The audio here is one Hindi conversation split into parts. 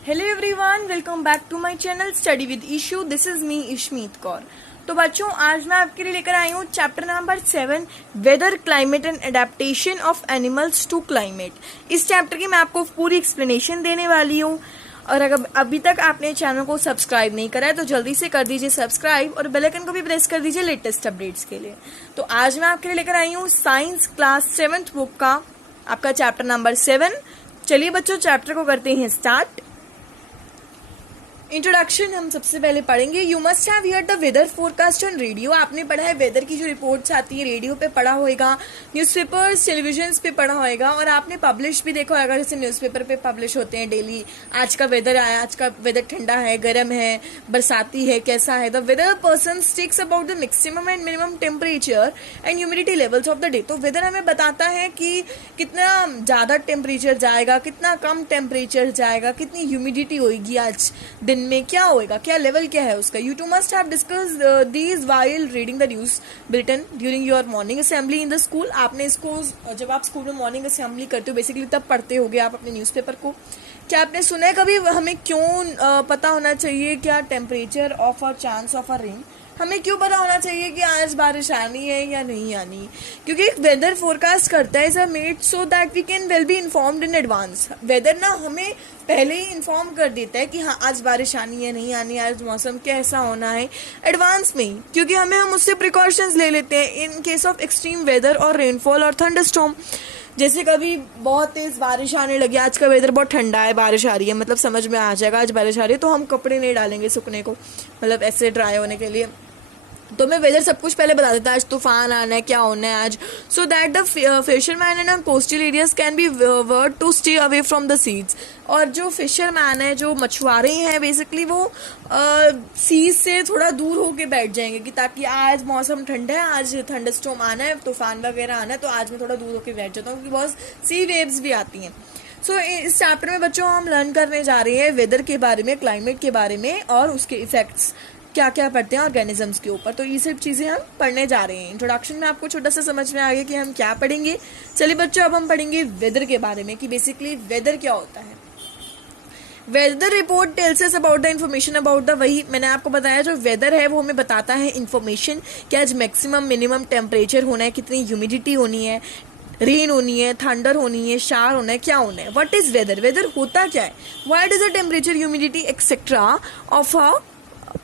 Hello everyone, welcome back to my channel study with Ishu. This is me Ishmeet Kaur. तो बच्चों, आज मैं आपके लिए लेकर आई हूँ chapter number 7, weather, climate and adaptation of animals to climate. इस चैप्टर की मैं आपको पूरी एक्सप्लेनेशन देने वाली हूँ। और अगर अभी तक आपने चैनल को सब्सक्राइब नहीं करा है तो जल्दी से कर दीजिए सब्सक्राइब और बेल आइकन को भी प्रेस कर दीजिए लेटेस्ट अपडेट्स के लिए। तो आज मैं आपके लिए लेकर आई हूँ साइंस क्लास 7th बुक का आपका चैप्टर नंबर 7। चलिए बच्चों, चैप्टर को करते हैं स्टार्ट। इंट्रोडक्शन हम सबसे पहले पढ़ेंगे। You must have heard the weather forecast on radio. आपने पढ़ा है वेदर की जो रिपोर्ट्स आती है रेडियो पे पढ़ा होगा, न्यूज़पेपर्स टेलीविजन पे पढ़ा होगा और आपने पब्लिश भी देखा होगा, जैसे न्यूज़पेपर पे पब्लिश होते हैं डेली। आज का वेदर आया, आज का वेदर ठंडा है, गर्म है, बरसाती है, कैसा है। The weather person sticks about the maximum and minimum temperature and humidity levels of the day. तो वेदर हमें बताता है कि कितना ज़्यादा टेम्परेचर जाएगा, कितना कम टेम्परेचर जाएगा, कितनी ह्यूमिडिटी होगी, आज दिन में क्या होएगा, क्या लेवल क्या है उसका। You too must have discuss these while reading the news bulletin during your morning assembly in the school. आपने इसको जब आप स्कूल में मॉर्निंग असेंबली करते हो बेसिकली तब पढ़ते होगे आप अपने न्यूज़पेपर को। क्या आपने सुना है कभी हमें क्यों पता होना चाहिए क्या temperature of a chance of a rain, हमें क्यों पता होना चाहिए कि आज बारिश आनी है या नहीं आनी? क्योंकि एक वेदर फोरकास्ट करता है made so that we can well be informed in advance. Weather ना हमें पहले ही इन्फॉर्म कर देता है कि हाँ आज बारिश आनी है नहीं आनी, आज मौसम कैसा होना है, एडवांस में ही। क्योंकि हम उससे प्रिकॉशंस ले लेते हैं in case of extreme weather और रेनफॉल और थंडरस्टॉर्म। जैसे कभी बहुत तेज बारिश आने लगी, आज का वेदर बहुत ठंडा है, बारिश आ रही है, मतलब समझ में आ जाएगा आज बारिश आ रही है, तो हम कपड़े नहीं डालेंगे सूखने को, मतलब ऐसे ड्राई होने के लिए। तो मैं वेदर सब कुछ पहले बता देता है, आज तूफान आना है, क्या होना है आज, so that the fisherman in coastal areas can be word to stay away from the seas. और जो फिशरमैन है, जो मछुआरे हैं बेसिकली, वो सीज से थोड़ा दूर होके बैठ जाएंगे कि ताकि आज मौसम ठंडा है, आज थंडरस्टॉर्म आना है, तूफान वगैरह आना है, तो आज मैं थोड़ा दूर होके बैठ जाता हूँ क्योंकि बहुत सी वेव्स भी आती हैं। सो इस चैप्टर में बच्चों हम लर्न करने जा रहे हैं वेदर के बारे में, क्लाइमेट के बारे में और उसके इफेक्ट्स क्या क्या पढ़ते हैं ऑर्गेनिजम्स के ऊपर। तो ये सब चीज़ें हम पढ़ने जा रहे हैं। इंट्रोडक्शन में आपको छोटा सा समझ में आ गया कि हम क्या पढ़ेंगे। चलिए बच्चों, अब हम पढ़ेंगे वेदर के बारे में कि बेसिकली वेदर क्या होता है। Weather report tells us about the information about the, वही मैंने आपको बताया, जो वेदर है वो हमें बताता है इन्फॉर्मेशन कि आज मैक्सिमम मिनिमम टेम्परेचर होना है, कितनी ह्यूमिडिटी होनी है, रेन होनी है, थंडर होनी है, शार होना है, क्या होना है। व्हाट इज वेदर, वेदर होता क्या है, why does the temperature, humidity etcetera of a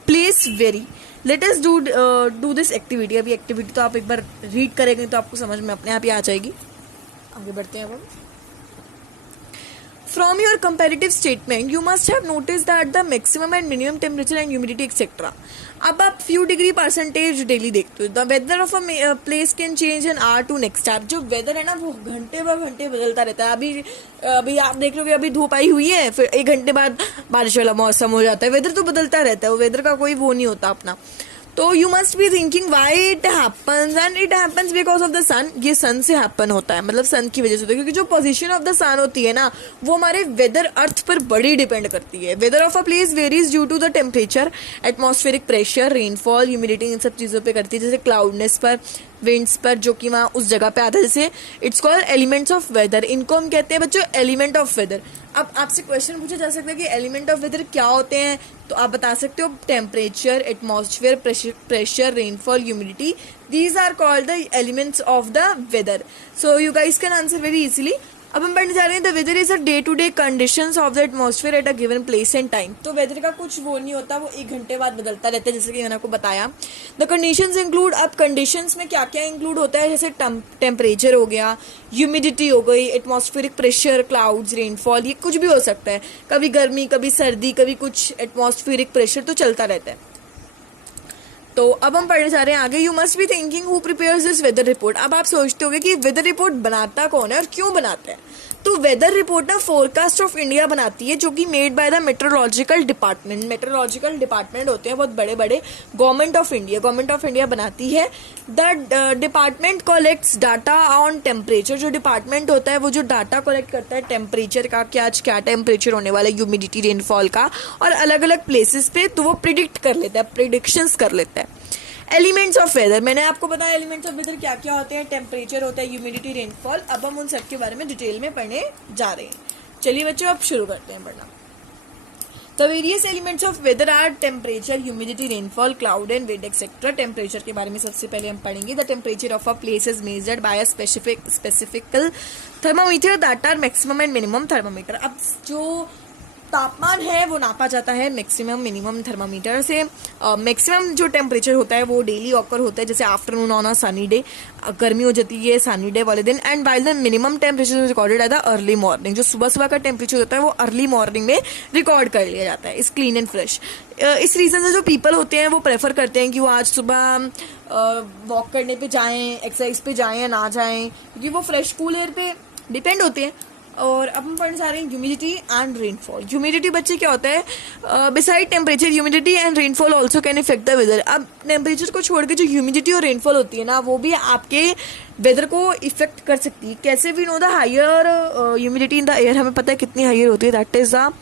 place very. Let us do this activity. अभी एक्टिविटी तो आप एक बार रीड करेंगे तो आपको समझ में अपने आप ही आ जाएगी। आगे बढ़ते हैं अब हम। From your comparative statement, you must have noticed that the maximum and minimum temperature and humidity etc. अब आप few degree percentage डेली देखते हो। The weather of a place can change an hour to next hour। जो weather है ना वो घंटे ब घंटे बदलता रहता है। अभी आप देख लोगे, अभी धूप आई हुई है, फिर एक घंटे बाद बारिश वाला मौसम हो जाता है। वेदर तो बदलता रहता है, वो वेदर का कोई वो नहीं होता अपना। तो you must be thinking why it happens, and it happens because of the sun. ये सन से हैपन होता है, मतलब सन की वजह से होता है, क्योंकि जो पोजीशन ऑफ द सन होती है ना वो हमारे वेदर अर्थ पर बड़ी डिपेंड करती है। Weather of a place varies due to the temperature, atmospheric pressure, rainfall, humidity, इन सब चीज़ों पे करती है। जैसे क्लाउडनेस पर, विंड्स पर, जो कि वहाँ उस जगह पे आता है। जैसे it's called elements of weather. इनको हम कहते हैं बच्चों एलिमेंट ऑफ वेदर। अब आपसे क्वेश्चन पूछा जा सकता है कि एलिमेंट ऑफ वेदर क्या होते हैं, तो आप बता सकते हो temperature, atmosphere, pressure, rainfall, humidity, these are called the elements of the weather. So you guys can answer very easily. अब हम पढ़ने जा रहे हैं the weather is a day to day conditions of the atmosphere at a given place and time. तो वेदर का कुछ वो नहीं होता, वो एक घंटे बाद बदलता रहता है, जैसे कि मैंने आपको बताया। द कंडीशंस इंक्लूड, अब कंडीशंस में क्या क्या इंक्लूड होता है, जैसे टेम्परेचर हो गया, ह्यूमिडिटी हो गई, एटमॉस्फेरिक प्रेशर, क्लाउड्स, रेनफॉल, ये कुछ भी हो सकता है। कभी गर्मी, कभी सर्दी, कभी कुछ एटमॉस्फेरिक प्रेशर, तो चलता रहता है। तो अब हम पढ़ने जा रहे हैं आगे। You must be thinking who prepares this weather report. अब आप सोचते होंगे कि वेदर रिपोर्ट बनाता कौन है और क्यों बनाता है। तो वेदर रिपोर्ट ना फोरकास्ट ऑफ इंडिया बनाती है, जो कि made by the meteorological department. Meteorological department होते हैं बहुत बड़े बड़े, गवर्नमेंट ऑफ इंडिया बनाती है। The department collects data on temperature. जो डिपार्टमेंट होता है वो जो डाटा कलेक्ट करता है टेम्परेचर का, कि आज क्या टेम्परेचर होने वाला है, ह्यूमिडिटी, रेनफॉल का, और अलग अलग प्लेसेस पे, तो वो प्रिडिक्ट कर लेता है, प्रिडिक्शंस कर लेता है। एलिमेंट्स ऑफ वेदर, मैंने आपको बताया एलिमेंट्स ऑफ वेदर क्या क्या होते हैं, टेम्परेचर होता है, ह्यूमिडिटी, रेनफॉल। अब हम उन सब के बारे में डिटेल में पढ़ने जा रहे हैं। चलिए बच्चों अब शुरू करते हैं पढ़ना। The various elements of weather are temperature, humidity, rainfall, cloud and wind etcetera. Temperature के बारे में सबसे पहले हम पढ़ेंगे। The temperature of a place is measured by a specifical thermometer that are maximum and minimum thermometer. अब जो तापमान है वो नापा जाता है मैक्सिमम मिनिमम थर्मामीटर से। मैक्सिमम जो टेम्परेचर होता है वो डेली ऑकर होता है, जैसे afternoon on a sunny day, गर्मी हो जाती है सनी डे वाले दिन। And while the minimum temperature recorded at the early morning, जो सुबह सुबह का टेम्परेचर होता है वो अर्ली मॉर्निंग में रिकॉर्ड कर लिया जाता है। इस क्लीन एंड फ्रेश। इस रीजन से जो पीपल होते हैं वो प्रेफर करते हैं कि वो आज सुबह वॉक करने पे जाएं, एक्सरसाइज पे जाएं या ना जाएं, क्योंकि वो फ्रेश कूल एयर पे डिपेंड होते हैं। और अब हम पढ़ने जा रहे हैं ह्यूमिडिटी एंड रेनफॉल। ह्यूमिडिटी बच्चे क्या होता है, beside temperature humidity and rainfall also can effect the weather. अब टेम्परेचर को छोड़ के जो ह्यूमिडिटी और रेनफॉल होती है ना, वो भी आपके वेदर को इफेक्ट कर सकती है। कैसे? We know the higher humidity in the air, हमें पता है कितनी हायर होती है, that is the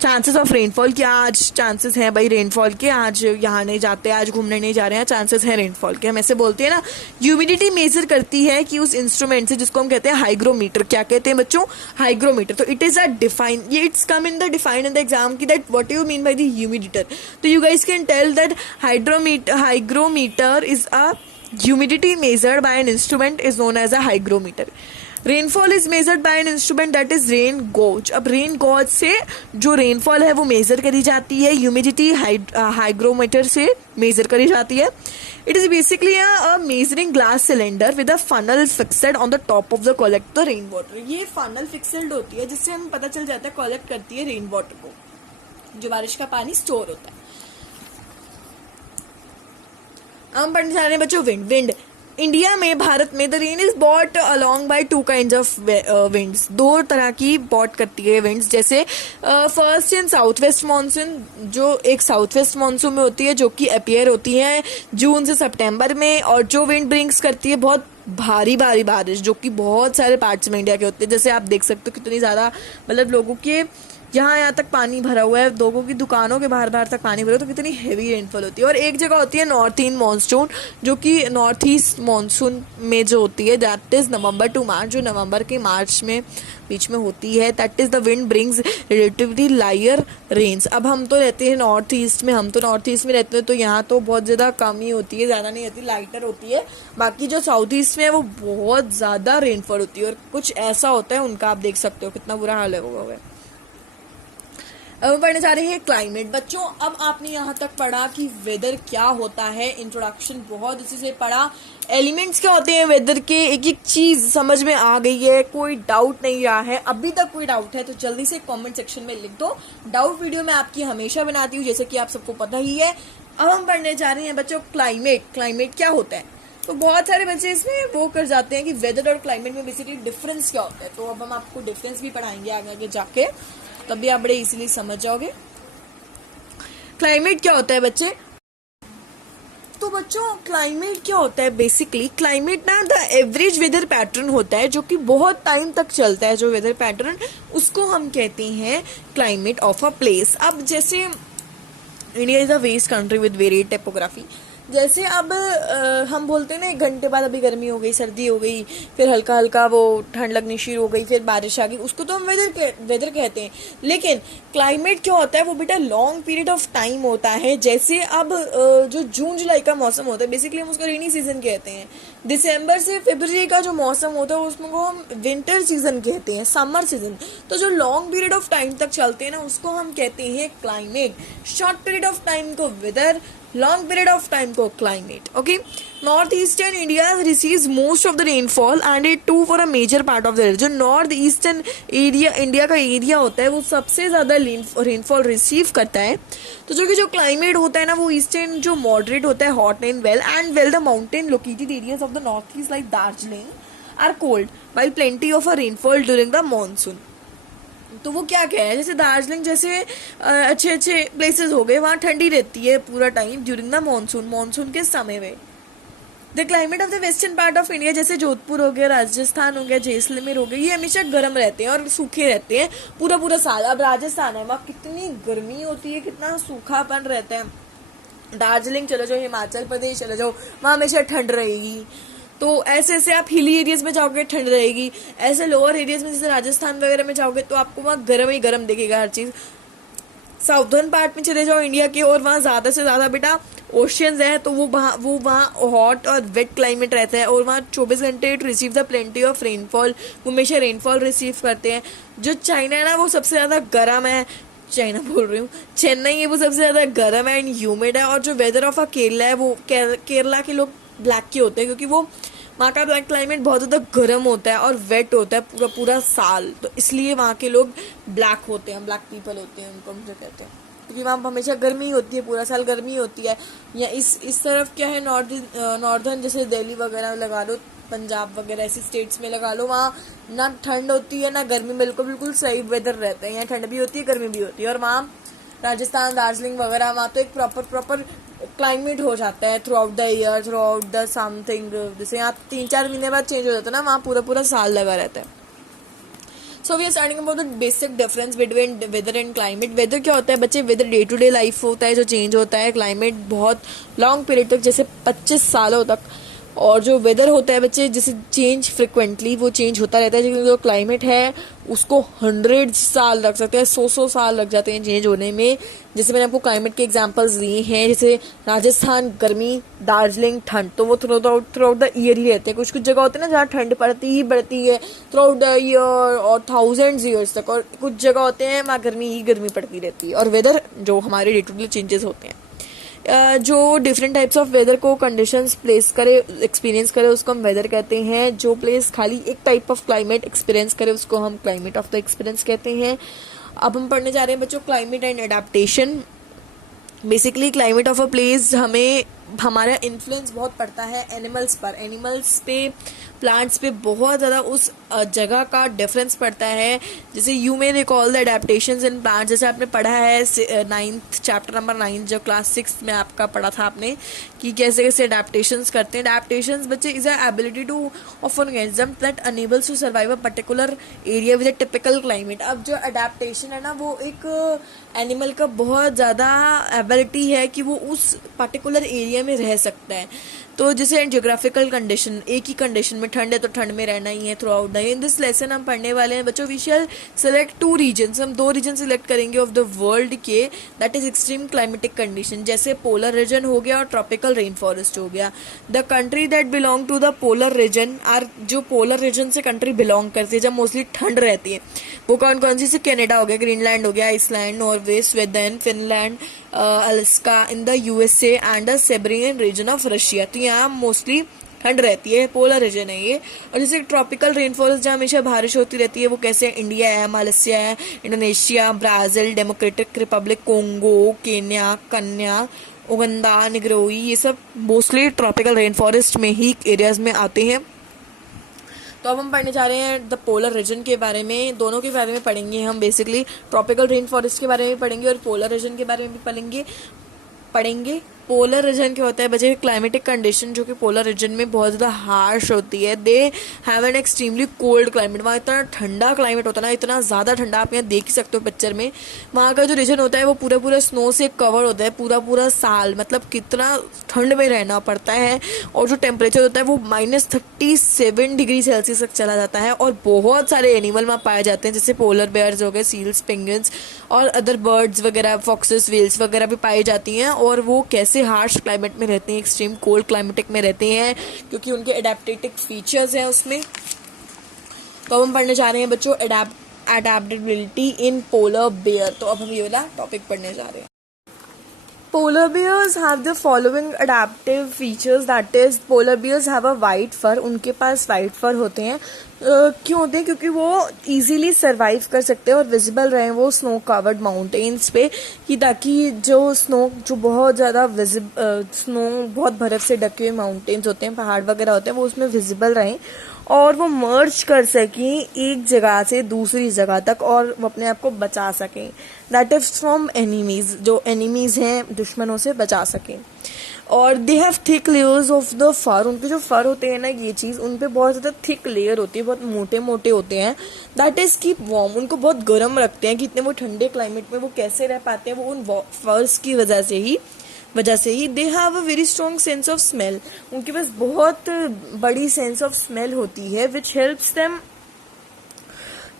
chances of rainfall. क्या आज चांसेस हैं भाई रेनफॉल के, आज यहाँ नहीं जाते, आज घूमने नहीं जा रहे हैं, चांसेस हैं रेनफॉल के। हम ऐसे बोलते हैं ना। ह्यूमिडिटी मेजर करती है कि उस इंस्ट्रूमेंट से, जिसको हम कहते हैं हाइग्रोमीटर। क्या कहते हैं बच्चों? हाइग्रोमीटर। तो इट इज अ डिफाइन, ये it's come in the define in the exam की that what you mean by the humidity. तो you guys can tell that hygrometer is a humidity measured by an instrument is known as a hygrometer. Rainfall is measured by an instrument that is rain gauge. अब रेन गॉज से जो रेनफॉल है वो मेजर करी जाती है, ह्यूमिडिटी हाइग्रोमीटर से मेजर करी जाती है। It is basically a measuring glass cylinder with a funnel fixed on the top of the collect the rain water. ये फनल फिक्सड होती है जिससे हमें पता चल जाता है कलेक्ट करती है रेन वाटर को, जो बारिश का पानी स्टोर होता है। हम पढ़ने जा रहे हैं बच्चों विंड। इंडिया में, भारत में the rain is bought along by two kind of winds. दो तरह की बॉट करती है विंड्स। जैसे first in south west monsoon, जो एक साउथ वेस्ट मानसून में होती है, जो कि अपीयर होती है जून से सितंबर में, और जो विंड ब्रिंग्स करती है बहुत भारी भारी बारिश, जो कि बहुत सारे पार्ट्स में इंडिया के होते हैं। जैसे आप देख सकते हो कितनी ज्यादा, मतलब लोगों के यहाँ तक पानी भरा हुआ है, लोगों की दुकानों के बाहर तक पानी भरा हुआ है, तो कितनी हेवी रेनफॉल होती है। और एक जगह होती है नॉर्थ ईस्ट मानसून, जो कि नॉर्थ ईस्ट मानसून में जो होती है that is November to March, जो नवंबर के मार्च में बीच में होती है। That is the wind brings relatively lower rains. अब हम तो रहते हैं नॉर्थ ईस्ट में, हम तो नॉर्थ ईस्ट में रहते हैं, तो यहाँ तो बहुत ज़्यादा कम ही होती है, ज़्यादा नहीं होती, लाइटर होती है। बाकी जो साउथ ईस्ट में है वो बहुत ज़्यादा रेनफॉल होती है, और कुछ ऐसा होता है उनका, आप देख सकते हो कितना बुरा हाल है वो। अब पढ़ने जा रहे हैं क्लाइमेट। बच्चों अब आपने यहाँ तक पढ़ा कि वेदर क्या होता है, इंट्रोडक्शन बहुत अच्छे से पढ़ा, एलिमेंट्स क्या होते हैं वेदर के, एक एक चीज समझ में आ गई है, कोई डाउट नहीं रहा है। अभी तक कोई डाउट है तो जल्दी से कमेंट सेक्शन में लिख दो। डाउट वीडियो मैं आपकी हमेशा बनाती हूँ, जैसे कि आप सबको पता ही है। अब हम पढ़ने जा रहे हैं बच्चों क्लाइमेट। क्लाइमेट क्या होता है? तो बहुत सारे बच्चे इसमें वो कर जाते हैं कि वेदर और क्लाइमेट में बेसिकली डिफरेंस क्या होता है। तो अब हम आपको डिफरेंस भी पढ़ाएंगे आगे आगे जाके, तभी आप बड़े इजीली समझ जाओगे। क्लाइमेट क्या होता है बच्चे? तो बच्चों क्लाइमेट क्या होता है? बेसिकली क्लाइमेट ना द एवरेज वेदर पैटर्न होता है, जो कि बहुत टाइम तक चलता है। जो वेदर पैटर्न, उसको हम कहते हैं क्लाइमेट ऑफ अ प्लेस। अब जैसे India is a vast country with varied topography. जैसे अब हम बोलते हैं ना, 1 घंटे बाद अभी गर्मी हो गई, सर्दी हो गई, फिर हल्का हल्का वो ठंड लगनी शुरू हो गई, फिर बारिश आ गई, उसको तो हम वेदर कहते हैं। लेकिन क्लाइमेट क्या होता है? वो बेटा लॉन्ग पीरियड ऑफ टाइम होता है। जैसे अब जो जून जुलाई का मौसम होता है, बेसिकली हम उसको रेनी सीजन कहते हैं। दिसंबर से फरवरी का जो मौसम होता है उसको हम विंटर सीजन कहते हैं, समर सीजन। तो जो लॉन्ग पीरियड ऑफ टाइम तक चलते हैं ना, उसको हम कहते हैं climate. Short period of time को weather, long period of time को climate. Okay, north eastern India receives most of the rainfall and it to for a major part of the year. जो नॉर्थ ईस्टर्न एरिया इंडिया का एरिया होता है वो सबसे ज्यादा रेनफॉल रिसीव करता है। तो जो क्लाइमेट होता है ना, वो ईस्टर्न जो मॉडरेट होता है, hot and well the mountain located areas of the north east like Darjeeling are cold while plenty of a rainfall during the monsoon. तो वो क्या है, जैसे दार्जिलिंग जैसे अच्छे अच्छे प्लेसेस हो गए, वहाँ ठंडी रहती है पूरा टाइम ड्यूरिंग द मानसून के समय में। The climate of the western part of India, जैसे जोधपुर हो गया, राजस्थान हो गया, जैसलमेर हो गया, ये हमेशा गर्म रहते हैं और सूखे रहते हैं पूरा साल। अब राजस्थान है, वहाँ कितनी गर्मी होती है, कितना सूखापन रहता है। दार्जिलिंग चले जाओ, हिमाचल प्रदेश चले जाओ, वहाँ हमेशा ठंड रहेगी। तो ऐसे ऐसे आप हिली एरियाज में जाओगे ठंड रहेगी, ऐसे लोअर एरियाज में जैसे राजस्थान वगैरह में जाओगे तो आपको वहाँ गर्म ही गर्म दिखेगा हर चीज। साउथर्न पार्ट में चले जाओ इंडिया के, और वहाँ ज़्यादा से ज़्यादा बेटा ओशियंस है, तो वो वहाँ हॉट और वेट क्लाइमेट रहता है, और वहाँ 24 घंटे to receive the plenty of rainfall, वो हमेशा रेनफॉल रिसीव करते हैं। जो चाइना है ना वो सबसे ज़्यादा गर्म है, चाइना बोल रही हूँ, चेन्नई है, वो सबसे ज़्यादा गर्म है एंड ह्यूमिड है। और जो वेदर ऑफ अ केरला है, वो केरला के लोग ब्लैक के होते हैं, क्योंकि वो वहाँ का ब्लैक क्लाइमेट बहुत ज़्यादा गर्म होता है और वेट होता है पूरा पूरा साल, तो इसलिए वहाँ के लोग ब्लैक होते हैं, ब्लैक पीपल होते हैं, उनको हम जो कहते हैं, क्योंकि वहाँ हमेशा गर्मी होती है, पूरा साल गर्मी होती है। या इस तरफ क्या है, नॉर्दर्न जैसे दिल्ली वगैरह लगा लो, पंजाब वगैरह ऐसी स्टेट्स में लगा लो, वहाँ ना ठंड होती है ना गर्मी, बिल्कुल बिल्कुल सही वेदर रहता है। यहाँ ठंड भी होती है, गर्मी भी होती है। और वहाँ राजस्थान, दार्जिलिंग वगैरह, वहाँ तो एक प्रॉपर क्लाइमेट हो जाता है through out the year, through out the something. जैसे यहाँ 3-4 महीने बाद चेंज हो जाता है ना, वहाँ पूरा पूरा साल लगा रहता है। So we are starting about the basic difference between weather and climate. Weather क्या होता है बच्चे? Weather day to day life होता है जो चेंज होता है। क्लाइमेट बहुत लॉन्ग पीरियड तक, जैसे 25 सालों तक। और जो वेदर होता है बच्चे, जैसे चेंज फ्रिक्वेंटली वो चेंज होता रहता है, लेकिन जो क्लाइमेट है उसको 100 साल लग सकते हैं, 100 साल लग जाते हैं चेंज होने में। जैसे मैंने आपको क्लाइमेट के एग्जांपल्स दिए हैं, जैसे राजस्थान गर्मी, दार्जिलिंग ठंड, तो वो थ्रू आउट द ईयर ही रहते हैं। कुछ कुछ जगह होते हैं ना जहाँ ठंड पड़ती ही पड़ती है थ्रू आउट द ईयर और 1000 ईयर्स तक, और कुछ जगह होते हैं वहाँ गर्मी ही गर्मी पड़ती रहती है। और वेदर जो हमारे डे टू डे चेंजेस होते हैं, जो डिफरेंट टाइप्स ऑफ वेदर को कंडीशंस प्लेस करे, एक्सपीरियंस करे, उसको हम वेदर कहते हैं। जो प्लेस खाली एक टाइप ऑफ क्लाइमेट एक्सपीरियंस करे उसको हम क्लाइमेट ऑफ द एक्सपीरियंस कहते हैं। अब हम पढ़ने जा रहे हैं बच्चों climate and adaptation. Basically climate of a place हमें हमारा इन्फ्लुएंस बहुत पड़ता है एनिमल्स पर, एनिमल्स पे, प्लांट्स पे बहुत ज़्यादा उस जगह का डिफरेंस पड़ता है। जैसे you may recall the adaptations in plants, जैसे आपने पढ़ा है 9th चैप्टर नंबर 9 जो क्लास 6 में आपका पढ़ा था आपने, कि कैसे कैसे एडेप्टेशंस करते हैं। एडेप्टेशंस बच्चे is a ability to of organism that enables to survive a particular area with a typical climate. अब जो एडेप्टेशन है ना, वो एक एनिमल का बहुत ज़्यादा एबिलिटी है कि वो उस पर्टिकुलर एरिया में रह सकता है। तो जैसे जियोग्राफिकल कंडीशन, एक ही कंडीशन में ठंड है तो ठंड में रहना ही है through out the. In this lesson हम पढ़ने वाले हैं बच्चों, वी शैल सेलेक्ट 2 रीजन्स, हम 2 रीजन सिलेक्ट करेंगे ऑफ द वर्ल्ड के, that is extreme climatic condition, जैसे पोलर रीजन हो गया और ट्रॉपिकल रेन फॉरेस्ट हो गया। The country that belong to the polar region are, जो पोलर रीजन से कंट्री बिलोंग करती है जब मोस्टली ठंड रहती है, वो कौन कौन सी? कनाडा हो गया, ग्रीनलैंड हो गया, Iceland, Norway, Sweden, Finland, Alaska in the USA and the Siberian region of Russia. तो यहाँ मोस्टली ठंड रहती है, पोलर रीजन है ये। और जैसे ट्रॉपिकल रेन फॉरेस्ट जहाँ हमेशा बारिश होती रहती है, वो कैसे? इंडिया है, मलेशिया है, Indonesia, Brazil, democratic Republic Congo, Kenya, कन्या, उगंडा, निग्रोई, ये सब मोस्टली ट्रॉपिकल रेन फॉरेस्ट में ही एरियाज में आते हैं। तो अब हम पढ़ने जा रहे हैं द पोलर रीजन के बारे में, दोनों के बारे में पढ़ेंगे हम। बेसिकली ट्रॉपिकल रेन फॉरेस्ट के बारे में पढ़ेंगे और पोलर रीजन के बारे में भी पढ़ेंगे। पोलर रीजन क्या होता है बच्चे? क्लाइमेटिक कंडीशन जो कि पोलर रीजन में बहुत ज़्यादा हार्श होती है। They have an extremely cold climate, वहाँ इतना ठंडा क्लाइमेट होता है ना, इतना ज़्यादा ठंडा, आप यहाँ देख ही सकते हो पिक्चर में। वहाँ का जो रीजन होता है वो पूरा पूरा स्नो से कवर होता है पूरा पूरा साल, मतलब कितना ठंड में रहना पड़ता है। और जो टेम्परेचर होता है वो -37 डिग्री सेल्सियस तक चला जाता है। और बहुत सारे एनिमल वहाँ पाए जाते हैं, जैसे पोलर बेयर्स हो गए, सील्स, पेंगुइन्स और अदर बर्ड्स वगैरह, फॉक्सेस, व्हेल्स वगैरह भी पाई जाती हैं। और वो कैसे हार्श क्लाइमेट में रहते हैं, एक्सट्रीम कोल्ड क्लाइमेटिक में रहते हैं, क्योंकि उनके एडेप्टेटिव फीचर्स हैं उसमें। तो हम पढ़ने जा रहे हैं बच्चों एडेप्टेबिलिटी इन पोलर बेयर। तो अब हम ये वाला टॉपिक पढ़ने जा रहे हैं। Polar bears have the following adaptive features, that is polar bears have a white fur, उनके पास white fur होते हैं। क्यों होते हैं? क्योंकि वो इजीली सर्वाइव कर सकते हैं और विजिबल रहे वो स्नो कवर्ड माउंटेन्स पे, कि ताकि जो स्नो, जो बहुत ज़्यादा स्नो, बहुत बर्फ़ से ढके हुए माउंटेन्स होते हैं, पहाड़ वगैरह होते हैं, वो उसमें विजिबल रहें और वो मर्ज कर सकें एक जगह से दूसरी जगह तक, और वो अपने आप को बचा सकें, दैट इज फ्रॉम एनिमीज, जो एनिमीज हैं दुश्मनों से बचा सकें। और they have thick layers of the fur, उनके जो फर होते हैं ना, ये चीज़ उन पे बहुत ज़्यादा थिक लेयर होती है, बहुत मोटे मोटे होते हैं। दैट इज कीप वार्म, उनको बहुत गर्म रखते हैं, कि इतने वो ठंडे क्लाइमेट में वो कैसे रह पाते हैं, वो उन फर्स की वजह से ही। They have a very strong sense of smell, उनके पास बहुत बड़ी सेंस ऑफ स्मेल होती है, which helps them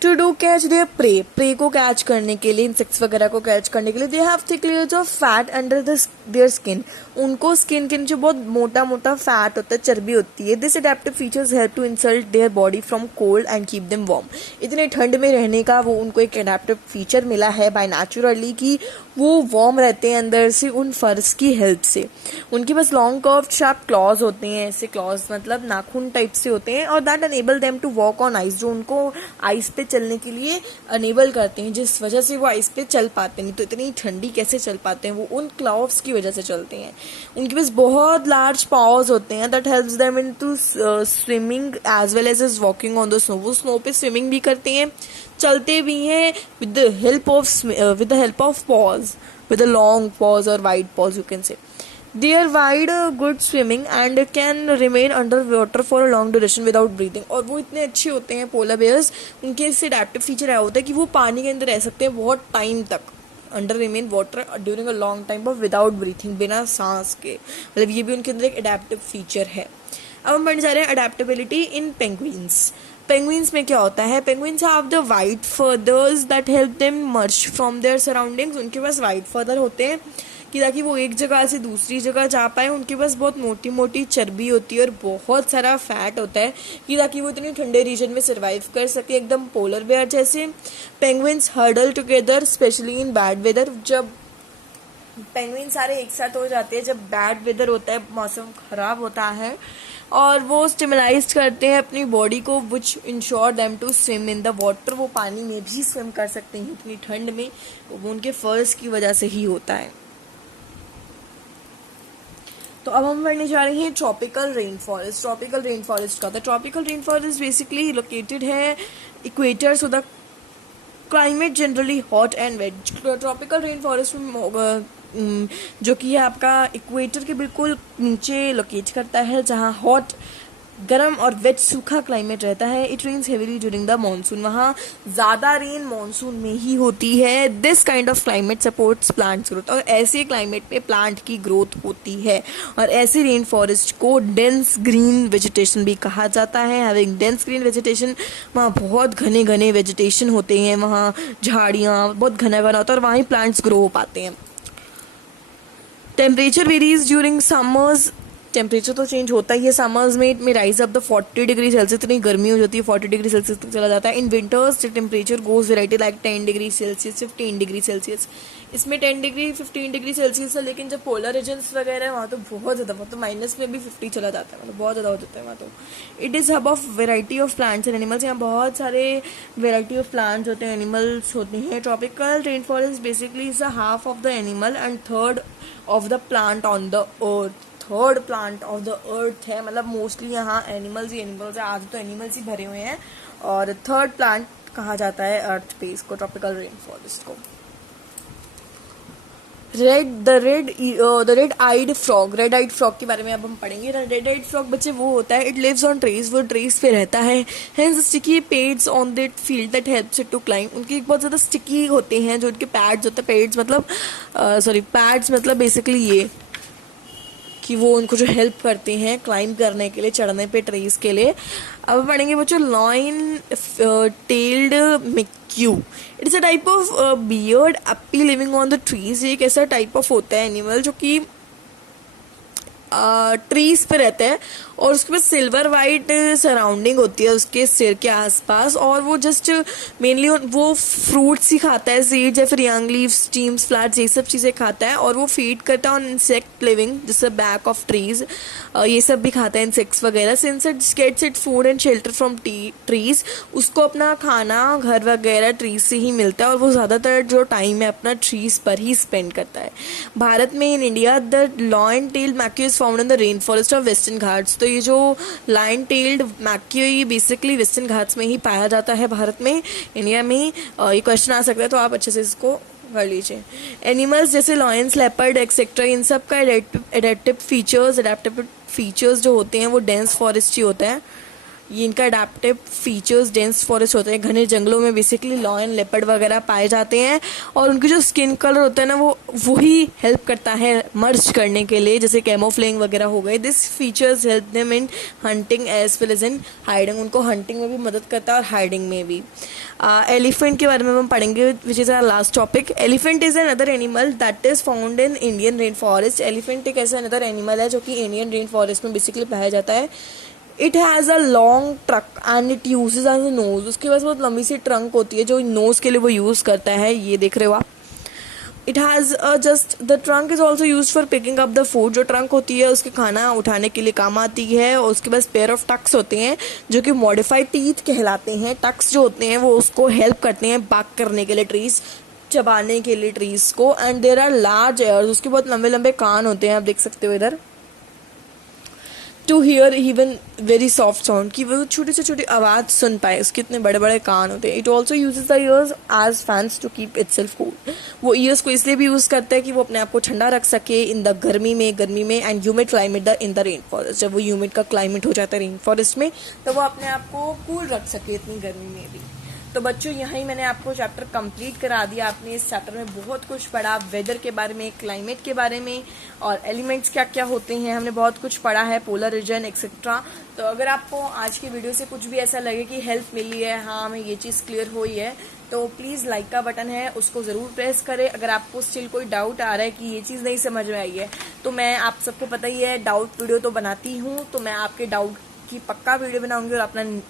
to do catch their prey को कैच करने के लिए, इंसेक्ट्स वगैरह को कैच करने के लिए, दे have thick layers of fat under their skin. उनको स्किन के नीचे बहुत मोटा मोटा फैट होता है, चर्बी होती है। This adaptive features help to insulate their body from cold and keep them warm. इतने ठंड में रहने का वो उनको एक अडेप्टिव फीचर मिला है बाय नेचुरली कि वो वार्म रहते हैं अंदर से उन फर्स की हेल्प से। उनके पास लॉन्ग कर्व्ड शार्प क्लॉज होते हैं, ऐसे क्लॉज मतलब नाखून टाइप से होते हैं, और that enable them to walk on ice, जो उनको आइस पे चलने के लिए अनेबल करते हैं, जिस वजह से वो आइस पे चल पाते हैं। तो इतनी ठंडी कैसे चल पाते हैं, वो उन क्लॉव्स की वजह से चलते हैं। उनके पास बहुत लार्ज पावर्स होते हैं that helps them in to swimming as well as walking on the snow. वो स्नो पे स्विमिंग भी करते हैं, चलते भी हैं with the help of paws, with a long paws or wide paws you can say. They are wide good swimming and can remain under water for a long duration without breathing. और वो इतने अच्छे होते हैं पोलर बेयर्स, उनके इससे अडेप्टिव फीचर आया होता है कि वो पानी के अंदर रह सकते हैं बहुत टाइम तक, under remain water during a long time of without breathing, बिना सांस के। मतलब ये भी उनके अंदर एक अडेप्टिव फीचर है। अब हम बढ़ने जा रहे हैं अडेप्टेबिलिटी इन पेंगुइन्स। पेंगुइन्स में क्या होता है, penguins have the white furthers that help them merge from there surroundings. उनके पास वाइट फर्दर होते हैं कि ताकि वो एक जगह से दूसरी जगह जा पाए। उनके पास बहुत मोटी मोटी चर्बी होती है और बहुत सारा फैट होता है कि ताकि वो इतने ठंडे रीजन में सर्वाइव कर सके, एकदम पोलर बेयर जैसे। Penguins huddle together specially in bad weather. जब पेंगुइन सारे एक साथ हो जाते हैं जब बैड वेदर होता है, मौसम खराब होता है, और वो स्टिमुलाइज करते हैं अपनी बॉडी को, which ensure them to swim in the water. वो पानी में भी स्विम कर सकते हैं इतनी ठंड में, वो उनके फर्स की वजह से ही होता है। तो अब हम पढ़ने जा रहे हैं tropical rain forest. Tropical rain forest का था, tropical rain forest basically located है equator, so the climate generally hot and wet. Tropical rain forest में जो कि है आपका इक्वेटर के बिल्कुल नीचे लोकेट करता है, जहाँ हॉट गर्म और वेट सूखा क्लाइमेट रहता है। It rains heavily during the monsoon. वहाँ ज़्यादा रेन मानसून में ही होती है। This kind of climate supports plants growth. और ऐसे क्लाइमेट में प्लांट की ग्रोथ होती है। और ऐसे रेन फॉरेस्ट को डेंस ग्रीन वेजिटेशन भी कहा जाता है। हैविंग डेंस ग्रीन वेजिटेशन, वहाँ बहुत घने घने वेजिटेशन होते हैं, वहाँ झाड़ियाँ बहुत घना घना होता है और वहाँ ही प्लांट्स ग्रो हो पाते हैं। Temperature varies during summers. Temperature तो चेंज होता ही है। समर्स में इट में rise up the 40 degree Celsius, इतनी गर्मी हो जाती है 40 डिग्री सेल्सियस तक चला जाता है। In winters the temperature goes variety like 10 degree Celsius 15 degree Celsius. इसमें 10 डिग्री 15 डिग्री सेल्सियस है, लेकिन जब पोलर रीजन्स वगैरह है वहाँ तो बहुत ज़्यादा, मतलब माइनस में भी 50 चला जाता है, मतलब बहुत ज़्यादा हो जाता है वहाँ तो। It is hub of variety of plants and animals. यहाँ बहुत सारे वेराइटी ऑफ प्लांट्स होते हैं, एनिमल्स होते हैं। Tropical rain forest basically is a half of the animal and third of the plant on the earth. Third plant of the earth है, मतलब मोस्टली यहाँ एनिमल्स ही एनिमल्स है, आज तो एनिमल्स ही भरे हुए हैं, और थर्ड प्लांट कहा जाता है अर्थ पे इसको, ट्रॉपिकल रेन फॉरेस्ट को। The red eyed frog. Red eyed frog के बारे में अब हम पढ़ेंगे। रेड आइड फ्रॉग बच्चे वो होता है, इट लिव्स ऑन ट्रीज, वो ट्रीज पे रहता है। Hence sticky pads on that field that helps it to climb. उनके बहुत ज़्यादा स्टिकी होते हैं जो उनके पैड्स होते हैं। पेड्स मतलब पैड्स मतलब बेसिकली ये कि वो उनको जो हेल्प करते हैं क्लाइंब करने के लिए, चढ़ने पे ट्रीज के लिए। अब पढ़ेंगे बच्चों lion tailed macaque. It is a type of bearded ape living on the trees. एक ऐसा टाइप ऑफ होता है एनिमल जो कि ट्रीज पे रहता है और उसके पास सिल्वर वाइट सराउंडिंग होती है उसके सिर के आसपास, और वो जस्ट मेनली वो फ्रूट्स ही खाता है, सीड्स या फिर यंग लीव्स, स्टीम्स, फ्लावर्स, ये सब चीज़ें खाता है। और वो फीड करता है ऑन इंसेक्ट लिविंग जैसे बैक ऑफ ट्रीज, ये सब भी खाता है इंसेक्ट्स वगैरह। Since it gets it food and shelter from trees, उसको अपना खाना घर वगैरह ट्रीज से ही मिलता है और वो ज़्यादातर जो टाइम है अपना ट्रीज पर ही स्पेंड करता है। भारत में in India the lion tailed McCue is found in the rain forest of western Ghats. तो ये जो लाइन टेल्ड मैक्यू ये बेसिकली वेस्टर्न घाट्स में ही पाया जाता है भारत में, इंडिया में। ये क्वेश्चन आ सकता है तो आप अच्छे से इसको कर लीजिए। एनिमल्स जैसे लॉयंस, लेपर्ड एक्सेट्रा, इन सब का एडेप्टिव फीचर्स जो होते हैं वो डेंस फॉरेस्ट ही होता है। ये इनका अडेप्टिव फीचर्स डेंस फॉरेस्ट होते हैं। घने जंगलों में बेसिकली लॉयन, लेपर्ड वगैरह पाए जाते हैं और उनकी जो स्किन कलर होता है ना वो ही हेल्प करता है मर्ज करने के लिए, जैसे कैमोफ्लेजिंग वगैरह हो गए। This features help them in hunting as well as in hiding. उनको हंटिंग में भी मदद करता है और हाइडिंग में भी। एलिफेंट के बारे में हम पढ़ेंगे, which is our last topic. Elephant is another animal that is found in Indian rain forest. Elephant एक ऐसा अनदर एनिमल है जो कि इंडियन रेन फॉरेस्ट में बेसिकली पाया जाता है। It has a long trunk and it uses as a nose. उसके पास बहुत लंबी सी ट्रंक होती है जो नोज के लिए वो यूज़ करता है, ये देख रहे हो आप। It has just the trunk is also use for picking up the food. जो ट्रंक होती है उसके खाना उठाने के लिए काम आती है। और उसके पास पेयर ऑफ टक्स होते हैं जो कि मॉडिफाइड टीथ कहलाते हैं। टक्स जो होते हैं वो उसको हेल्प करते हैं बाक करने के लिए, ट्रीज चबाने के लिए ट्रीज को। And there are large ears, उसके बहुत लंबे लंबे कान होते हैं, आप देख सकते हो इधर। To hear even very soft sound, कि वो छोटी से छोटी आवाज़ सुन पाए, उसके इतने बड़े बड़े कान होते हैं। It also uses the ears as fans to keep itself cool. वो ईयर्स को इसलिए भी यूज़ करता है कि वो अपने आप को ठंडा रख सके इन द गर्मी में and humid climate the in the rain forest. जब वो ह्यूमिड का क्लाइमेट हो जाता है रेन फॉरेस्ट में, तो वो अपने आप को कूल रख सके इतनी गर्मी में भी। तो बच्चों, यहीं मैंने आपको चैप्टर कंप्लीट करा दिया। आपने इस चैप्टर में बहुत कुछ पढ़ा, वेदर के बारे में, क्लाइमेट के बारे में, और एलिमेंट्स क्या क्या होते हैं, हमने बहुत कुछ पढ़ा है, पोलर रीजन एक्सेट्रा। तो अगर आपको आज की वीडियो से कुछ भी ऐसा लगे कि हेल्प मिली है, हाँ हमें ये चीज़ क्लियर हुई है, तो प्लीज़ लाइक का बटन है उसको ज़रूर प्रेस करें। अगर आपको स्टिल कोई डाउट आ रहा है कि ये चीज़ नहीं समझ में आई है, तो मैं, आप सबको पता ही है, डाउट वीडियो तो बनाती हूँ, तो मैं आपके डाउट की पक्का वीडियो बनाऊंगी और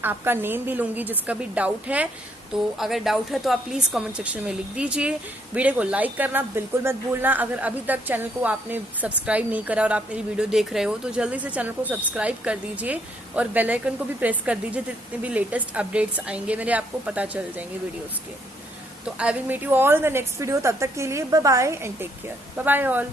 आपका नेम भी लूंगी जिसका भी डाउट है। तो अगर डाउट है तो आप प्लीज़ कमेंट सेक्शन में लिख दीजिए। वीडियो को लाइक करना बिल्कुल मत भूलना। अगर अभी तक चैनल को आपने सब्सक्राइब नहीं करा और आप मेरी वीडियो देख रहे हो, तो जल्दी से चैनल को सब्सक्राइब कर दीजिए और बेल आइकन को भी प्रेस कर दीजिए। जितने भी लेटेस्ट अपडेट्स आएंगे मेरे, आपको पता चल जाएंगे वीडियोज़ के। तो I will meet you all in the next video. तब तक के लिए bye bye and take care. Bye bye all.